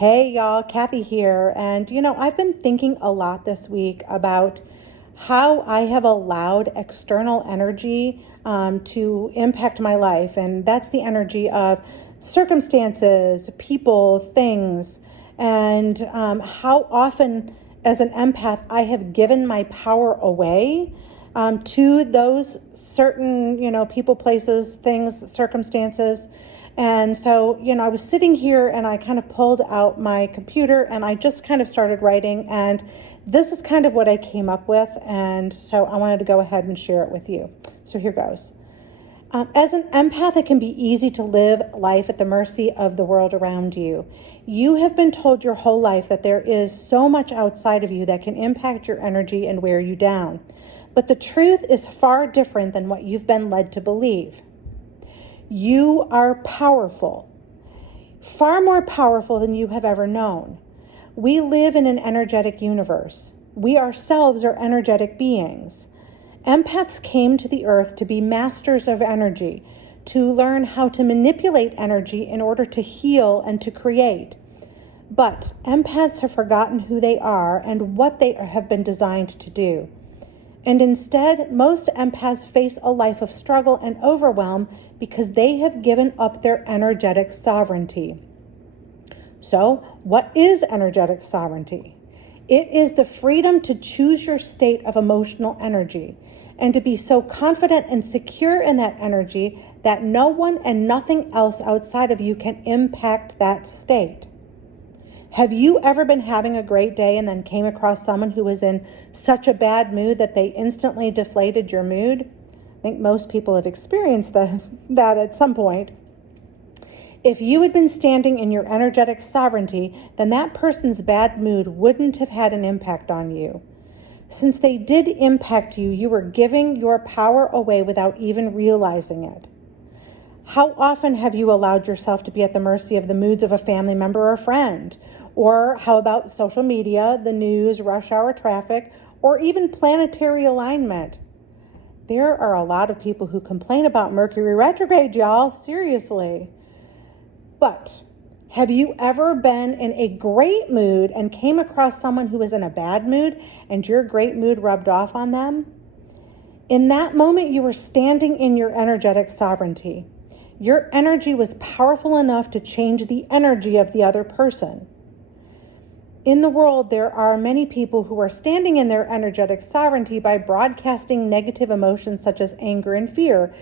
Hey y'all, Kathy here. And I've been thinking a lot this week about how I have allowed external energy to impact my life. And that's the energy of circumstances, people, things, and how often as an empath I have given my power away to those certain, people, places, things, circumstances. And so, I was sitting here and I kind of pulled out my computer and I just kind of started writing. And this is kind of what I came up with. And so I wanted to go ahead and share it with you. So here goes. As an empath, it can be easy to live life at the mercy of the world around you. You have been told your whole life that there is so much outside of you that can impact your energy and wear you down. But the truth is far different than what you've been led to believe. You are powerful, far more powerful than you have ever known. We live in an energetic universe. We ourselves are energetic beings. Empaths came to the earth to be masters of energy, to learn how to manipulate energy in order to heal and to create. But empaths have forgotten who they are and what they have been designed to do. And instead, most empaths face a life of struggle and overwhelm because they have given up their energetic sovereignty. So, what is energetic sovereignty? It is the freedom to choose your state of emotional energy and to be so confident and secure in that energy that no one and nothing else outside of you can impact that state. Have you ever been having a great day and then came across someone who was in such a bad mood that they instantly deflated your mood? I think most people have experienced that at some point. If you had been standing in your energetic sovereignty, then that person's bad mood wouldn't have had an impact on you. Since they did impact you, you were giving your power away without even realizing it. How often have you allowed yourself to be at the mercy of the moods of a family member or friend? Or how about social media, the news, rush hour traffic, or even planetary alignment? There are a lot of people who complain about Mercury retrograde, y'all, seriously. But have you ever been in a great mood and came across someone who was in a bad mood and your great mood rubbed off on them? In that moment, you were standing in your energetic sovereignty. Your energy was powerful enough to change the energy of the other person. In the world, there are many people who are standing in their energetic sovereignty by broadcasting negative emotions such as anger and fear.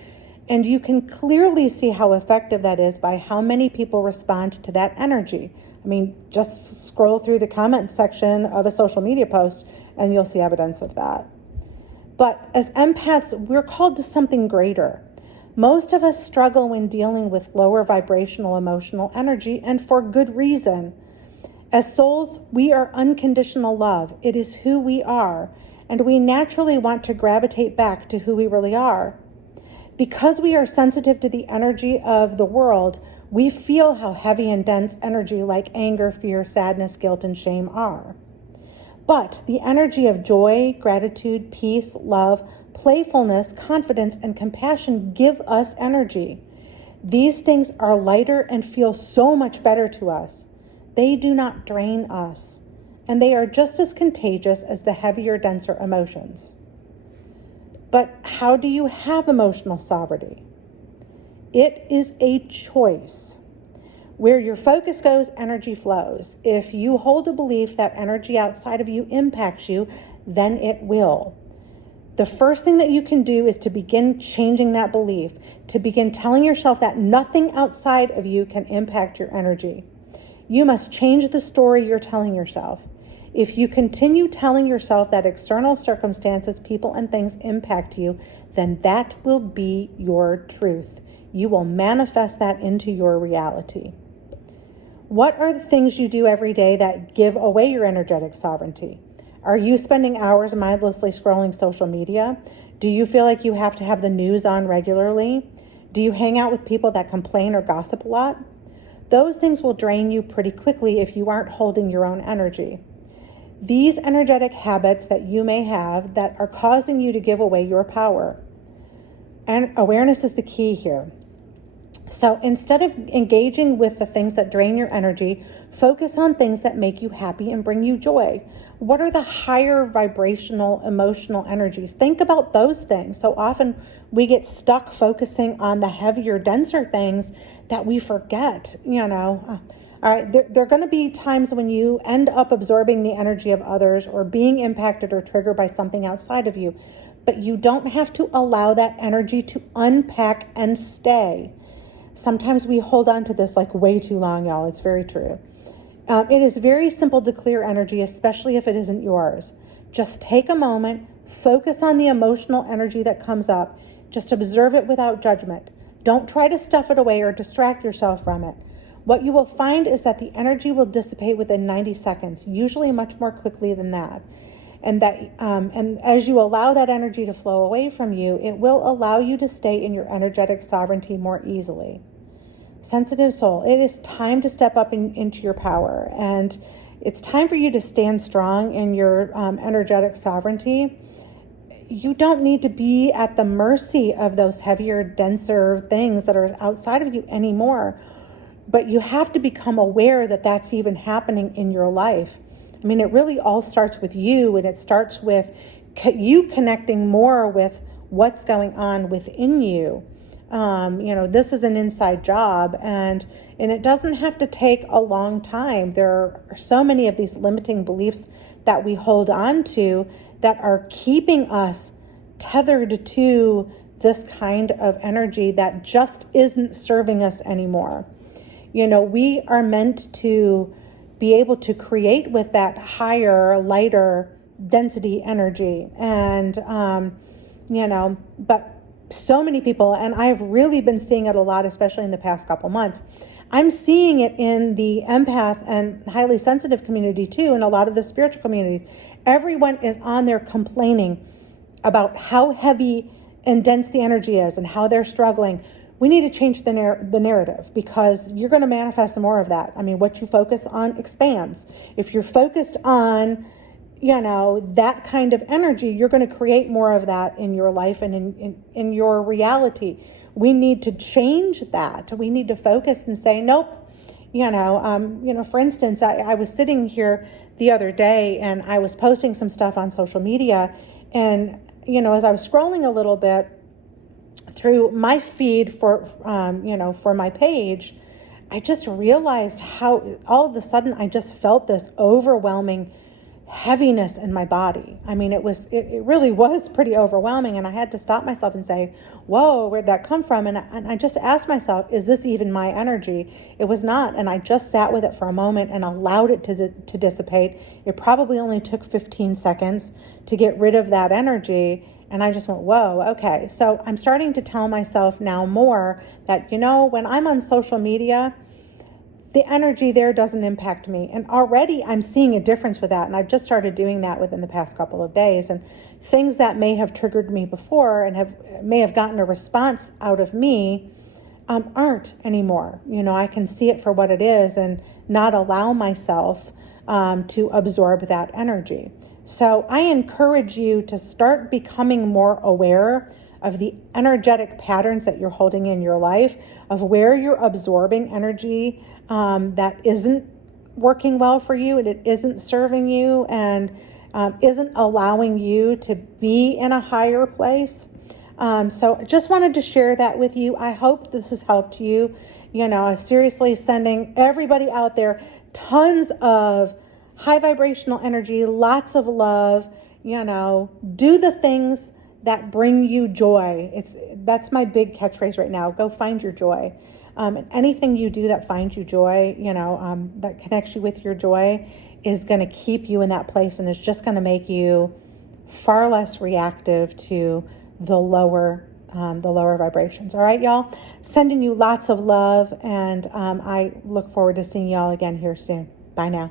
And you can clearly see how effective that is by how many people respond to that energy. I mean, just scroll through the comment section of a social media post and you'll see evidence of that. But as empaths, we're called to something greater. Most of us struggle when dealing with lower vibrational emotional energy, and for good reason. As souls, we are unconditional love. It is who we are, and we naturally want to gravitate back to who we really are. Because we are sensitive to the energy of the world, we feel how heavy and dense energy like anger, fear, sadness, guilt, and shame are. But the energy of joy, gratitude, peace, love, playfulness, confidence, and compassion give us energy. These things are lighter and feel so much better to us. They do not drain us, and they are just as contagious as the heavier, denser emotions. But how do you have emotional sovereignty? It is a choice. Where your focus goes, energy flows. If you hold a belief that energy outside of you impacts you, then it will. The first thing that you can do is to begin changing that belief, to begin telling yourself that nothing outside of you can impact your energy. You must change the story you're telling yourself. If you continue telling yourself that external circumstances, people, and things impact you, then that will be your truth. You will manifest that into your reality. What are the things you do every day that give away your energetic sovereignty? Are you spending hours mindlessly scrolling social media? Do you feel like you have to have the news on regularly? Do you hang out with people that complain or gossip a lot? Those things will drain you pretty quickly if you aren't holding your own energy. These energetic habits that you may have that are causing you to give away your power. And awareness is the key here. So instead of engaging with the things that drain your energy, focus on things that make you happy and bring you joy. What are the higher vibrational, emotional energies? Think about those things. So often we get stuck focusing on the heavier, denser things that we forget, All right, there are going to be times when you end up absorbing the energy of others or being impacted or triggered by something outside of you. But you don't have to allow that energy to unpack and stay. Sometimes we hold on to this like way too long, y'all. It's very true. It is very simple to clear energy, especially if it isn't yours. Just take a moment, focus on the emotional energy that comes up. Just observe it without judgment. Don't try to stuff it away or distract yourself from it. What you will find is that the energy will dissipate within 90 seconds, usually much more quickly than that. And as you allow that energy to flow away from you, it will allow you to stay in your energetic sovereignty more easily. Sensitive soul, it is time to step up into your power, and it's time for you to stand strong in your energetic sovereignty. You don't need to be at the mercy of those heavier, denser things that are outside of you anymore, but you have to become aware that that's even happening in your life. I mean, it really all starts with you, and it starts with you connecting more with what's going on within you. This is an inside job, and it doesn't have to take a long time. There are so many of these limiting beliefs that we hold on to that are keeping us tethered to this kind of energy that just isn't serving us anymore. We are meant to be able to create with that higher, lighter density energy. And, but so many people, and I've really been seeing it a lot, especially in the past couple months. I'm seeing it in the empath and highly sensitive community too, and a lot of the spiritual communities. Everyone is on there complaining about how heavy and dense the energy is and how they're struggling. We need to change the narrative, because you're going to manifest more of that. I mean, what you focus on expands. If you're focused on, that kind of energy, you're going to create more of that in your life and in your reality. We need to change that. We need to focus and say, nope. For instance, I was sitting here the other day and I was posting some stuff on social media, and, as I was scrolling a little bit through my feed for my page, I just realized how all of a sudden I just felt this overwhelming heaviness in my body. I mean, it really was pretty overwhelming, and I had to stop myself and say, whoa, where'd that come from? And I just asked myself, is this even my energy? It was not. And I just sat with it for a moment and allowed it to dissipate. It probably only took 15 seconds to get rid of that energy. And I just went, whoa, okay. So I'm starting to tell myself now more that, when I'm on social media, the energy there doesn't impact me. And already I'm seeing a difference with that. And I've just started doing that within the past couple of days. And things that may have triggered me before and may have gotten a response out of me aren't anymore. I can see it for what it is and not allow myself to absorb that energy. So I encourage you to start becoming more aware of the energetic patterns that you're holding in your life, of where you're absorbing energy that isn't working well for you and it isn't serving you and isn't allowing you to be in a higher place. So I just wanted to share that with you. I hope this has helped you. Seriously sending everybody out there tons of high vibrational energy, lots of love, do the things that bring you joy. That's my big catchphrase right now. Go find your joy. And anything you do that finds you joy, that connects you with your joy is going to keep you in that place, and it's just going to make you far less reactive to the lower vibrations. All right, y'all. Sending you lots of love, and I look forward to seeing y'all again here soon. Bye now.